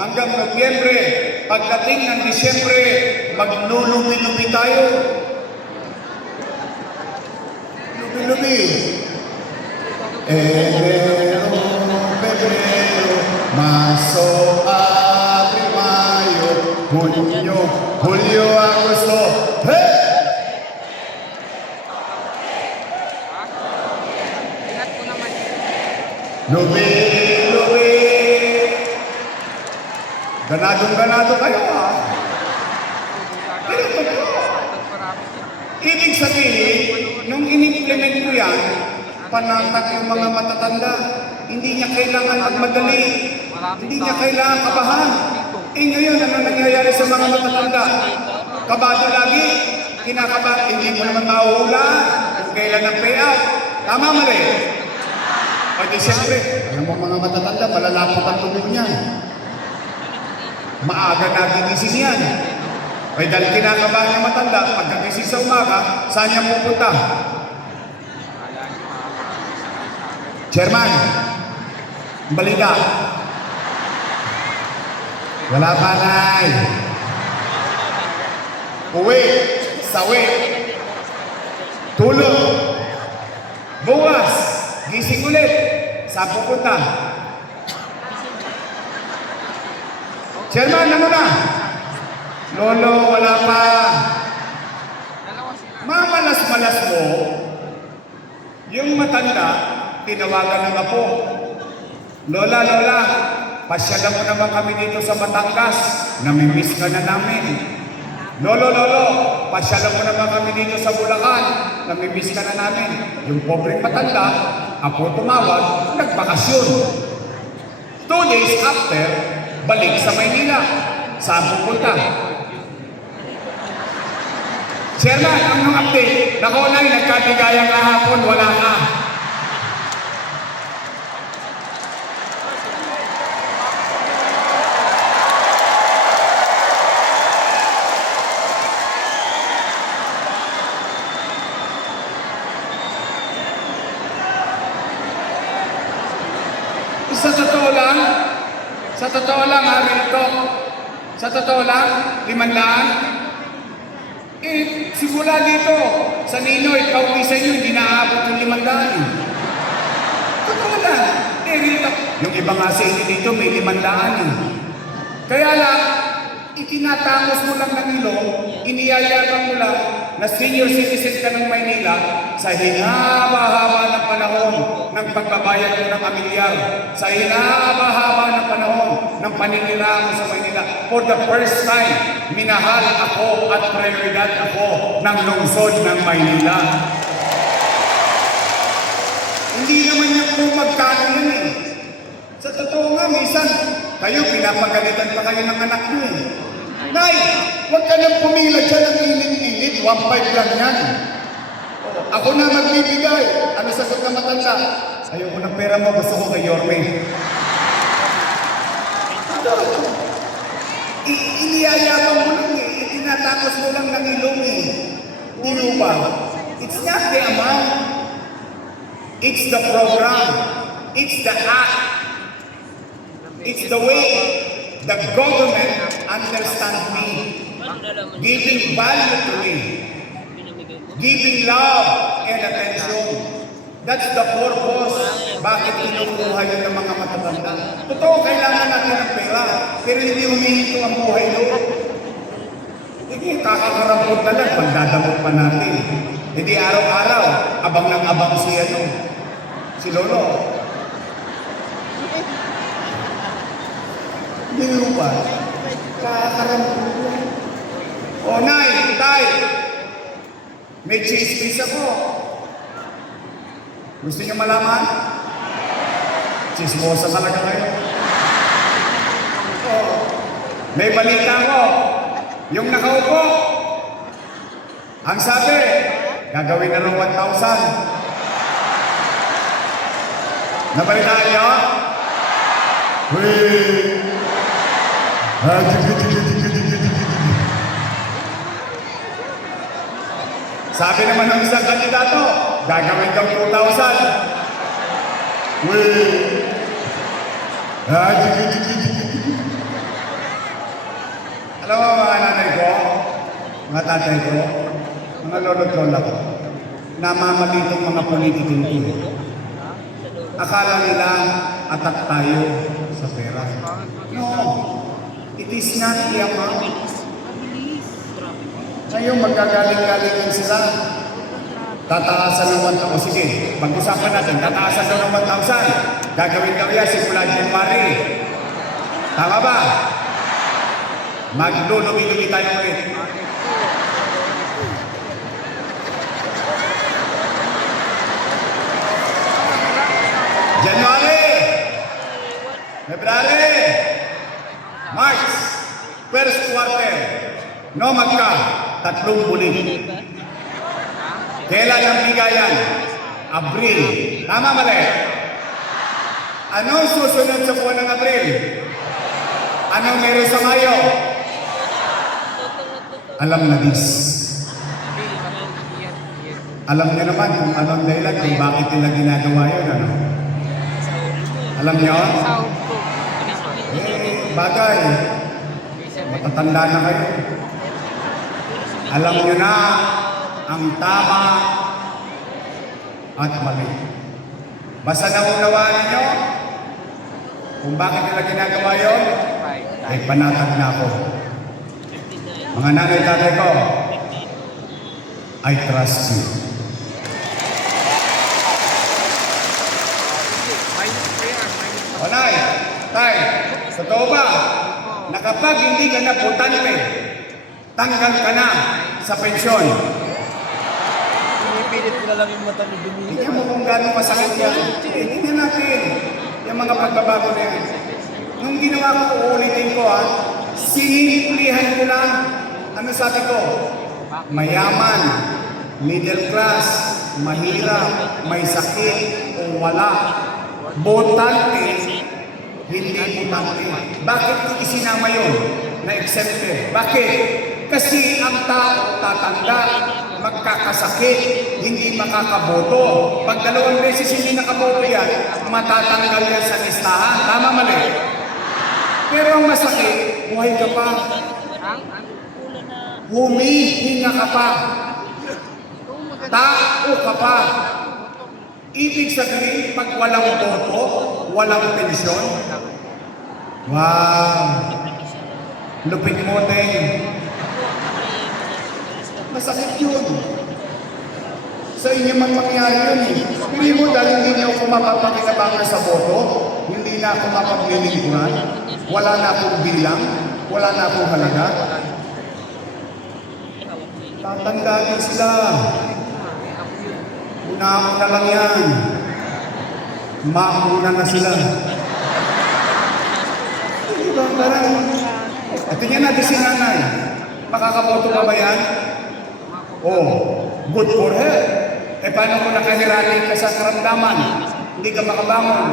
hanggang Nobyembre, pagdating ng Disyembre, maglulubi-lubi tayo. Lubi-lubi. Enero, Febrero, Marso, Abril, Mayo, Junio, Julio, Agosto. Hey! Lubi, lubi. Ganadong-ganado kayo, ha? Pero totoo. Ibig sabihin, nung in-implement ko yan, panatag yung mga matatanda. Hindi niya kailangan magmadali. Hindi niya kailangan kabahan. Eh ngayon, ano nangyayari sa mga matatanda? Kabado lagi. Kinakabahan. Hindi mo naman mahuhula kung kailan ang payout. Tama, mali? O di siyempre, alam mo mga matatanda, malalapot ang tubig niyan. Maaga na gigising yan. O dahil kinakabahan ng matanda, pagkagising sa umaga, saan niya pupunta? Chairman, balita. Wala pa, Nay. Uwi, sawi, tulog, buwas, gising ulit. Saan pupunta? Chairman, ano na? Lolo, wala pa. Mamalas-malas mo, yung matanda, tinawagan ng apo. Lola, Lola, pasyalan mo naman kami dito sa Batangas. Namimiss ka na namin. Lolo, Lolo, pasyalan mo naman kami dito sa Bulacan. Namimiss ka na namin. Yung pobreng matanda, apo tumawag, nagbakasyon. 2 days after, balik sa Maynila. Saan pupunta? Chairman, ang mga update, nakunay, nagkatigayan kahapon, wala ka. Sa totoo lang, Hamilton, sa totoo lang, 500, simula dito, sa Ninoy, kauwisan nyo, hindi naabot yung 500. Totoo lang, yung iba nga sa inyo dito, may 500. Kaya lang, itinatangos mo lang ng ilong, iniyayabang mo lang na senior citizen ka ng Maynila sa hinaba-haba ng panahon ng pagbabayad mo ng amilyar, sa hinaba-haba ng panahon ng paninirahan mo sa Maynila. For the first time, minahal ako at prioridad ako ng lungsod ng Maynila. Hindi naman yan kung magkano yan eh. Sa totoo nga, minsan, kayo pinapagalitan pa kayo ng anak nyo eh. Nay, huwag ka nang pumila dyan ng init-init, 1.5 lang yan. Ako na magbibigay. Ano sagot na matanda? Ayoko ng pera mo, gusto ko kay Yorme. Iniyayabang mo lang eh. Itinatapos mo lang ng ilong eh. Hindi ba? It's not the amount. It's the program. It's the act. It's the way the government understands me. Giving value to me. Giving love and attention. That's the purpose. Bakit kinukuha yun ng mga matatanda? Totoo, kailangan natin ng pera. Pero hindi humihinto ang buhay doon. Hindi, kakakarampot na lang. Pagdadamot pa natin. Hindi araw-araw. Abang ng abang si Lolo. Hindi mo ba? Kakarampot lang. O, Nay, Tay, may cheese piece ako. Gusto niyo malaman? Chismosa talaga kayo. Oh, may balita ko. Yung nakaupo, ang sabi, gagawin na ng 1,000. Nabalitaan niyo? Wait! Sabi naman ng isang kandidato, gagawin daw 2,000. Wait! Alam mo mga nanay ko, mga tatay ko, mga lolo't lola ko, namamalitong mga politikong ito. Akala nila atak tayo sa pera. No, it is not the amount. Ngayon magkagaling-galingan sila. Tataasan ng 1,000. Sige, pag-usapan natin, tataasan daw ng 1,000. Gagawin daw yan simula January. Tama ba? Maglulumi-lumi tayo ulit. January, February, March, first quarter, no magka, 3 bulig. Kailan ang bigayan? Abril. Tama mali? Anong susunod sa buwan ng Abril? Anong meron sa Mayo? Alam na dis. Alam niyo naman kung anong dahilan kung bakit nila ginagawa yun, ano? Alam niyo? Bagay. Matatanda na kayo. Alam niyo na ang tama at mali. Basta naunawaan niyo kung bakit nila ginagawa yun, ay panatag na ako. Mga nanay tatay ko, I trust you. Onay, tay, totoo ba na kapag hindi ka na botante, tanggal ka na sa pensyon? Pinipilit ko na lang yung mata ni Benito. Tingnan mo kung gano'ng masakit yan. Tingnan natin yung mga pagbabago na yan. Nung ginawa ko, uulitin ko sinimplihan ko lang. Ano sabi ko? Mayaman, middle class, mahirap, may sakit o wala. Botante, hindi botante. Bakit ko isinama yun na exempted? Bakit? Kasi ang tao tatanda, magkakasakit, hindi makakaboto. Pag 2 beses hindi nakaboto yan, matatanggal yan sa listahan. Tama mali? Pero ang masakit, buhay ka pa. Humihinga ka pa. Tao ka pa. Ibig sabihin, pag walang boto, walang pensyon. Wow! Lupit mo, Teng. Masakit yun. Sa inyo man mangyari yun eh. Pili mo dahil hindi niyo ako mapapakinabangan sa boto, hindi na ako mapaglilingkuran, wala na akong bilang, wala na akong halaga. Tatanda din sila. Una na lang yan. Mauna na sila. Diba, parang, at tingnan natin si nanay. Makakaboto pa ba yan? Oh, good for her. Eh, paano kung nakahirating ka sa karamdaman? Hindi ka makabangon.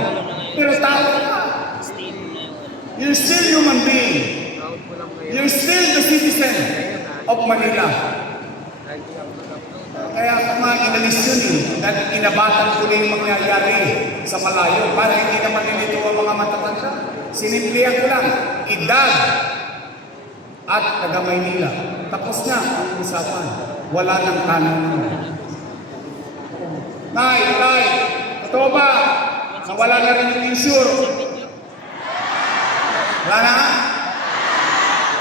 Pero tao ka. You're still human being. You're still the citizen of Manila. Kaya ako nga inalis yun eh. Dahil inabatan ko na yung mangyayari sa malayo para hindi naman nilito ang mga matatanda. Sinimplihan ko lang, edad at taga Maynila. Tapos na ang usapan. Wala nang tanong. Nay, totoo ba? Nawala na rin yung insure. Wala na?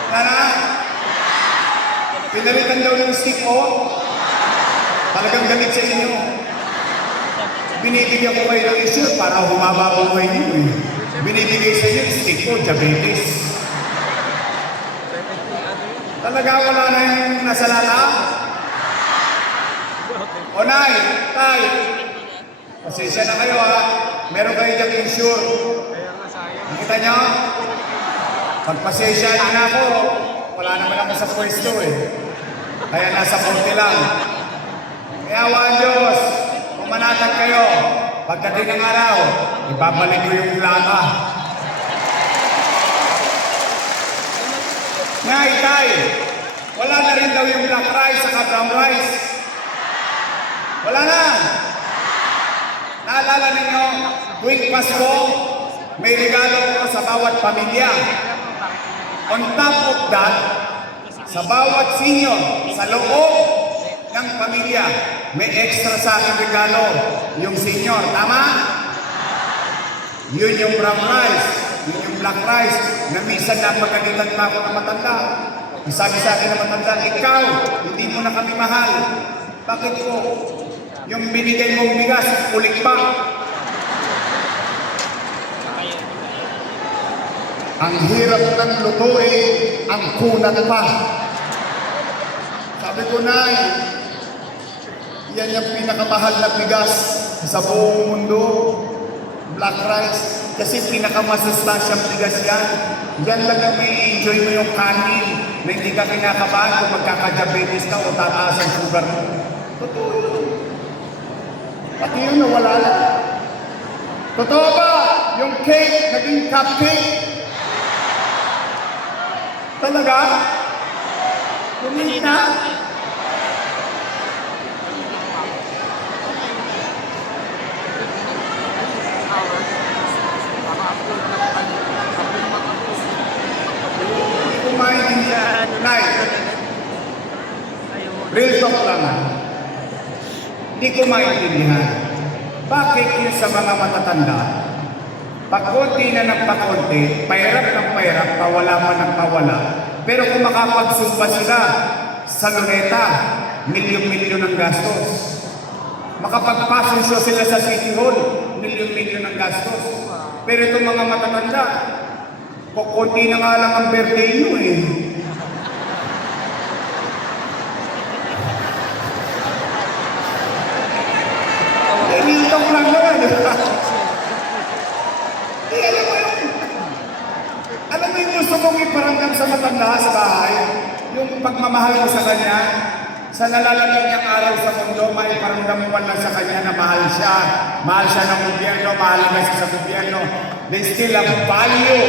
Wala na? Pinalitan daw yung stick ko. Talagang gamit sa inyo. Binibigyan ko kayo ng insure para humaba ang buhay niyo eh. Binibigay sa inyo, stick ko, diabetes. Talaga wala na yung nasa lata? O nay, tay, pasensya na kayo meron kayo diyang insure. Nakita nyo? Pagpasensya na ako, wala naman ako sa pwesto eh. Kaya nasa konti lang. Kaya awan Diyos, kung manatag kayo, pagdating ng araw, ibabalik ko yung lata. Nay, tay, wala na rin daw yung black rice saka brown rice. Wala na. Naalala ninyo, tuwing Pasko, may regalo ko sa bawat pamilya. On top of that, sa bawat senior, sa loob ng pamilya, may extra sa aking regalo, yung senior. Tama? Yun yung brown rice, yun yung black rice, na minsan na magalitan pa ako ng matanda. Sabi sa akin ng matanda, ikaw, hindi mo na kami mahal. Bakit po? Yung binigay mong bigas, ulit pa. Ang hirap ng lutuin, ang kunat pa. Sabi ko, Nay, yan yung pinakamahal na bigas sa buong mundo. Black rice. Kasi pinakamasustansyang bigas yan. Yan lang yung may enjoy mo yung kanin na hindi ka kinakabahan kung magkakadiabetes ka o tataas ang sugar mo. Totoo yun. Pati yun nawala na. Totoo ba? Yung cake naging cupcake? Talaga? Kumita? Kumain din siya. Nay, real talk lang Hindi ko maintindihan. Bakit yung sa mga matatanda, pakunti na ng pakunti, pahirap ng pahirap, pawala man ng pawala. Pero kung makapagsumba sila sa Luneta, milyon-milyon ang gastos. Makapag-fashion show sila sa City Hall, milyon-milyon ang gastos. Pero itong mga matatanda, kukunti na nga lang ang birthday nyo eh. Nilitong lang naman. Alam mo yung gusto mong iparamdam sa matanda sa bahay? Yung pagmamahal mo sa kanya, sa nalalamig niyang araw sa mundo, may paramdam mo lang sa kanya na mahal siya. Mahal siya ng gobyerno, mahal ka siya sa gobyerno. They still have value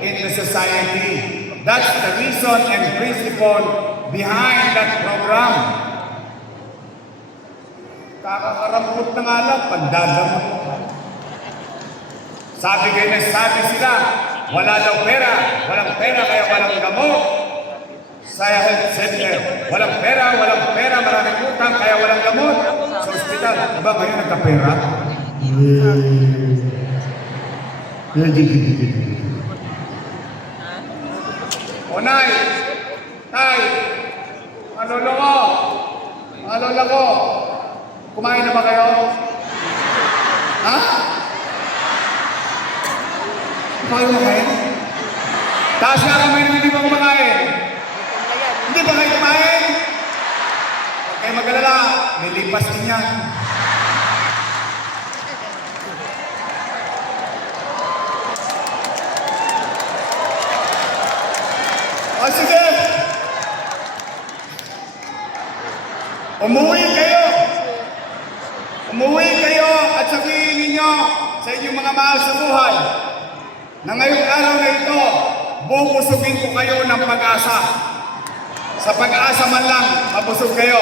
in the society. That's the reason and principle behind that program. Kakakarampot na nga lang, pagdagamot. Sabi kayo na sabi sila, wala daw pera, walang pera kaya walang gamot. Sa health center, walang pera, maraming utang kaya walang gamot. Sa ospital, diba kayo nagkapera? O nay, tay, alolo ko, kumain na ba kayo? Ha? Kumain mo kayo? Taas nga kamay nang hindi pa kumakain. Hindi ba kayo kumain? Huwag kayo mag-alala, may lipas din yan. O sige, umuwi kayo at sabihin ninyo sa inyong mga mahal sa buhay na ngayong araw na ito, bubusugin ko kayo ng pag-asa. Sa pag-asa man lang, mabusog kayo.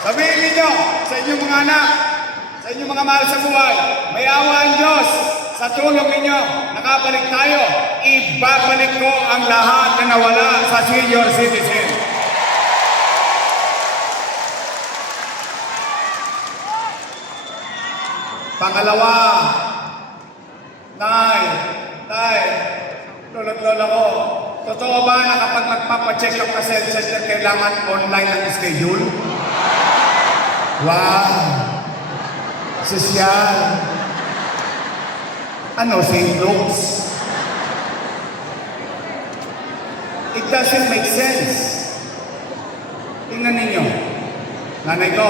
Sabihin ninyo sa inyong mga anak, sa inyong mga mahal sa buhay, may awa ang Diyos. Sa tulong ninyo, nakabalik tayo. Ibabalik ko ang lahat na nawala sa senior citizen. Pangalawa, Tay, lolo't lola ko, totoo ba na kapag magpapacheck up ka sa health center, kailangan online ang schedule? Wow! Sosyal. Ano, St. Luke's? It doesn't make sense. Tingnan ninyo. Nanay ko,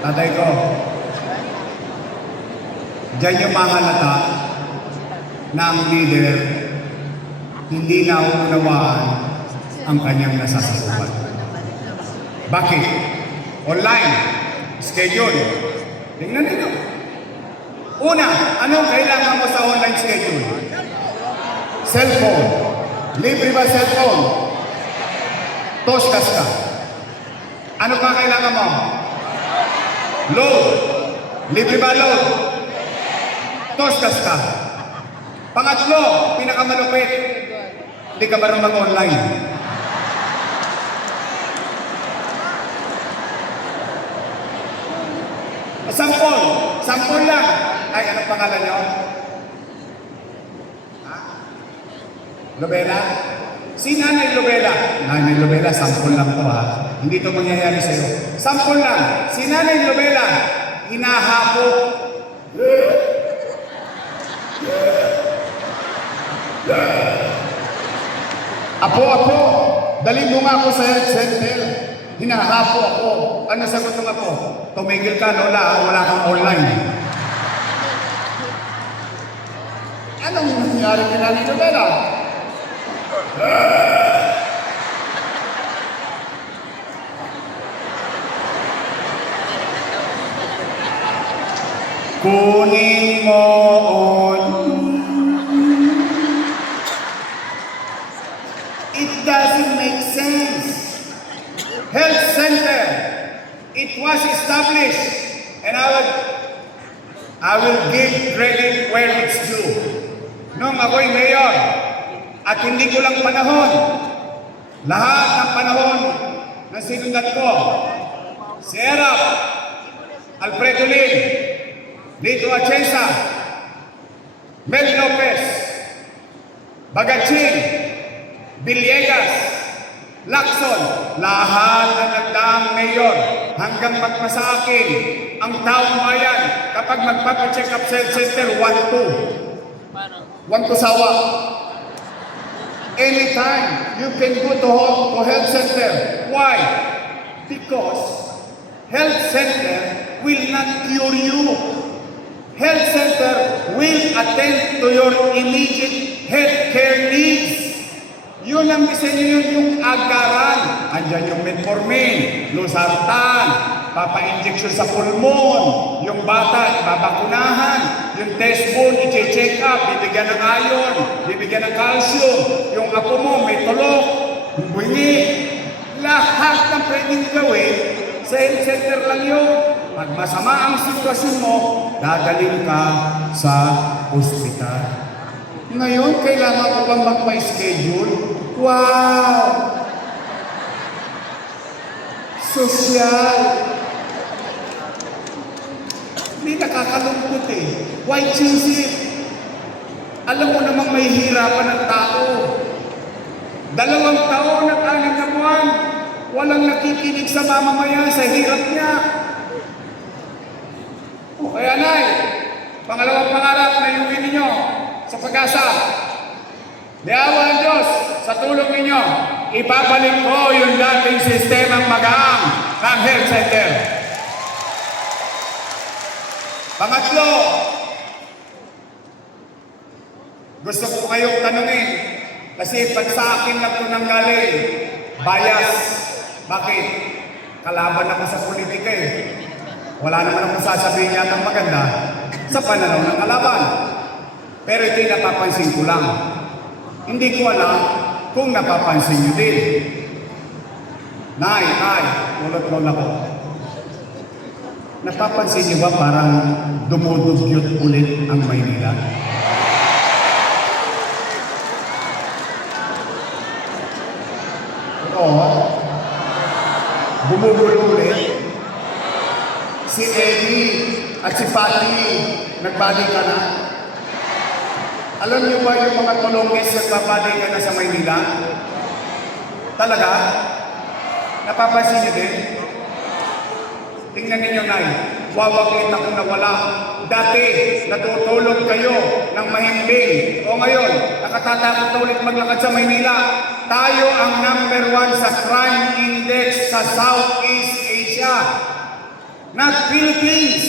tatay ko, diyan yung mahalata na ang leader hindi na unawaan ang kanyang nasasakupan. Bakit? Online, schedule. Tingnan ninyo. Una, anong kailangan mo sa online schedule? Cellphone. Libre ba cellphone? Toskas ka. Ano pa kailangan mo? Load. Libre ba load? Toskas ka. Pangatlo, pinakamalupit. Hindi ka marunong mag-online. Sampol lang. Ay, anong pangalan niyo? Ha? Lobela? Si Nanay Lobela. Nanay Lobela, sampol lang to ha. Hindi to mangyayari sa'yo. Sampol lang. Si Nanay Lobela, hinahapo. Apo, dali mo nga ako sa health center. Hinahapo ako. Ano sagot ng ako? Tumigil ka, Lola, wala kang online. Anong nangyari kay Nanay Lobela? Kunin mo on. It doesn't make sense. Health center. It was established, and I will give credit where it's due. Nung ako'y mayor, at hindi ko lang panahon, lahat ng panahon na sinulat ko, si Erap, Alfredo Lim, Lito Atienza, Mel Lopez, Bagaching, Villegas, Lacson, lahat na nagdaang mayor hanggang magpasa akin ang taong bayan kapag magpapacheck up sa health center, 1-2 sawa. Anytime you can go to health center. Why? Because health center will not cure you. Health center will attend to your immediate healthcare needs. Yun ang isa nyo yung agaran. Andyan yung metformin, losartan, papa-injection sa pulmon, yung bata, babakunahan, yung test bone, i-check up, bibigyan ng iron, bibigyan ng calcium, yung apo mo, may tulok, bunyi, lahat ng pwedeng gawin, sa health center lang yun. Pag masama ang sitwasyon mo, dadaling ka sa ospital. Ngayon, kailangan ko bang magpa-schedule? Wow! Sosyal! Hindi nakakalungkot eh. Why choose it? Alam mo namang may hirapan ng tao. 2 taon at 6 na buwan, walang nakikinig sa mamamayan sa hirap niya. O kaya nay, pangalawang pangarap na iuwi ninyo sa pag-asa. Diawa ang Diyos, sa tulong ninyo, ibabalik ko yung dating sistemang magaang ng health center. Pangatlo, gusto ko kayong tanungin, kasi pag sa akin lang ito nanggaling, bias. Bakit? Kalaban ako sa politika eh. Wala naman akong sasabihin niya ng maganda sa pananaw ng kalaban. Pero ito'y napapansin ko lang. Hindi ko alam kung napapansin niyo din. Nay, ulot-lola ko. Napapansin niyo ba parang dumudugyot ulit ang Maynila? Oo. Bumubulo ulit. Si Eddie at si Fatty, nagbali ka na. Alam niyo ba yung mga tulongges nagbabali ka na sa Maynila? Talaga? Napapansin niyo din? Tingnan ninyo, Nay. Wawaglit akong nawala. Dati, natutulog kayo ng mahimbing. O ngayon, nakatatakot na ulit maglakad sa Maynila. Tayo ang #1 sa crime index sa Southeast Asia. Not Philippines.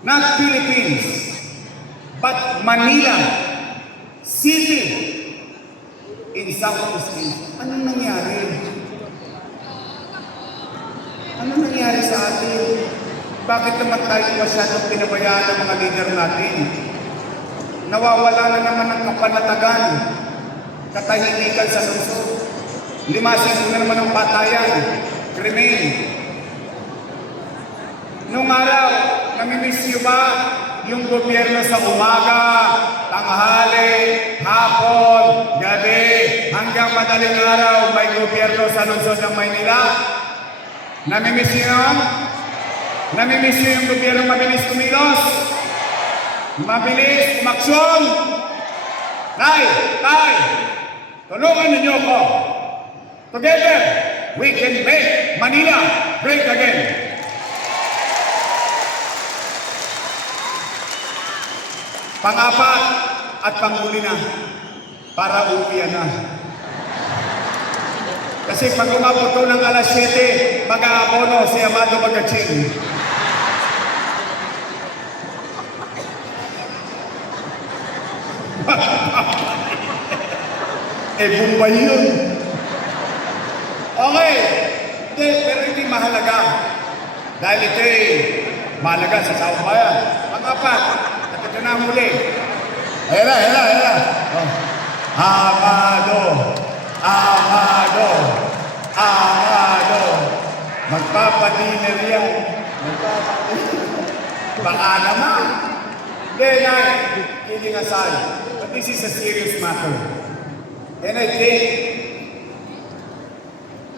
Not Philippines. But Manila City in Southeast Asia. Anong nangyari? Anong nangyari sa atin? Bakit naman tayo masyadong pinabayaan ng mga leader natin? Nawawala na naman ang kapanatagan, katahimikan sa lungsod. Limasin na naman ang patayan, krimen. Nung araw, namimiss niyo ba yung gobyerno sa umaga, tanghali, hapon, gabi, hanggang madaling araw may gobyerno sa lungsod ng Maynila? Namimiss niyo yun? Namimiss niyo yung gobyerno mabilis kumilos? Mabilis umaksyon? Tay, tulungan ninyo ako. Together, we can make Manila great again. Pang-apat at panghuli na, para uwian na. Kasi pag umabot ko ng alas 7, mag-aabono si Amado Bagaching. Bombay yun. Okay. Pero hindi mahalaga. Dahil ito'y mahalaga sa taong bayan. Pang-apat. At ito na ang muli. Hela. Oh. Amado. Magpapadiner yan. Baka naman. Then kidding aside. But this is a serious matter. And I think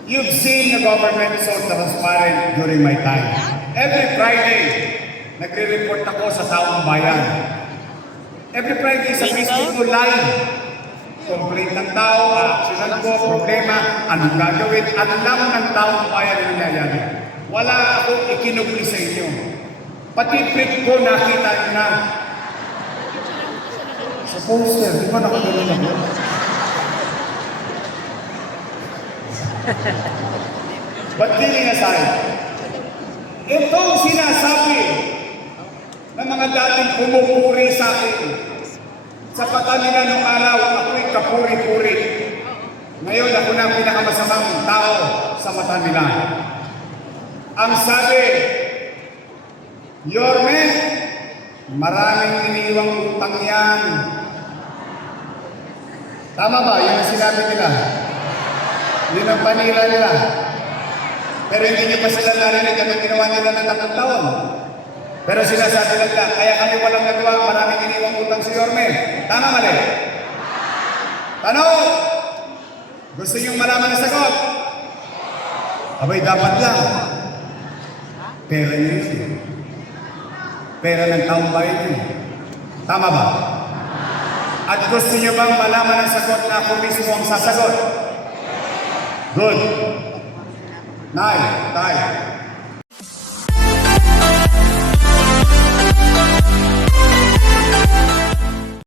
you've seen the government so transparent during my time. Every Friday, nagre-report ako sa taong bayan. Every Friday sa Facebook ko live. Complaint ng tao, aksyonan ko, problema, anong gagawin, alam ng taong bayan na nangyayari. Wala akong ikinugli sa inyo. Pati print ko nakita nyo na. Sa poster, di ba nakagaling ako? But kidding aside, itong sinasabi ng mga dating pumupuri sa akin, sa pata nila nung araw, ako'y kapuri-puri. Ngayon, ako na ang pinakamasamang tao sa mata nila. Ang sabi, Yorme, maraming iniiwang utang yan. Tama ba? Yun ang sinabi nila. Yun ang panira nila. Pero hindi nyo pa sila narinig anong ginawa nila ng 3 taon. Pero sinasabi nila, kaya kami walang nagawa, maraming iniwang utang si Yorme. Tama mali? Tanong! Gusto nyo malaman na sagot? Abay, dapat lang. Pera nyo yun. Pera ng taong bayan yun. Tama ba? At gusto nyo bang malaman ang sagot na ako mismo ang sasagot? Good. Nay, tay,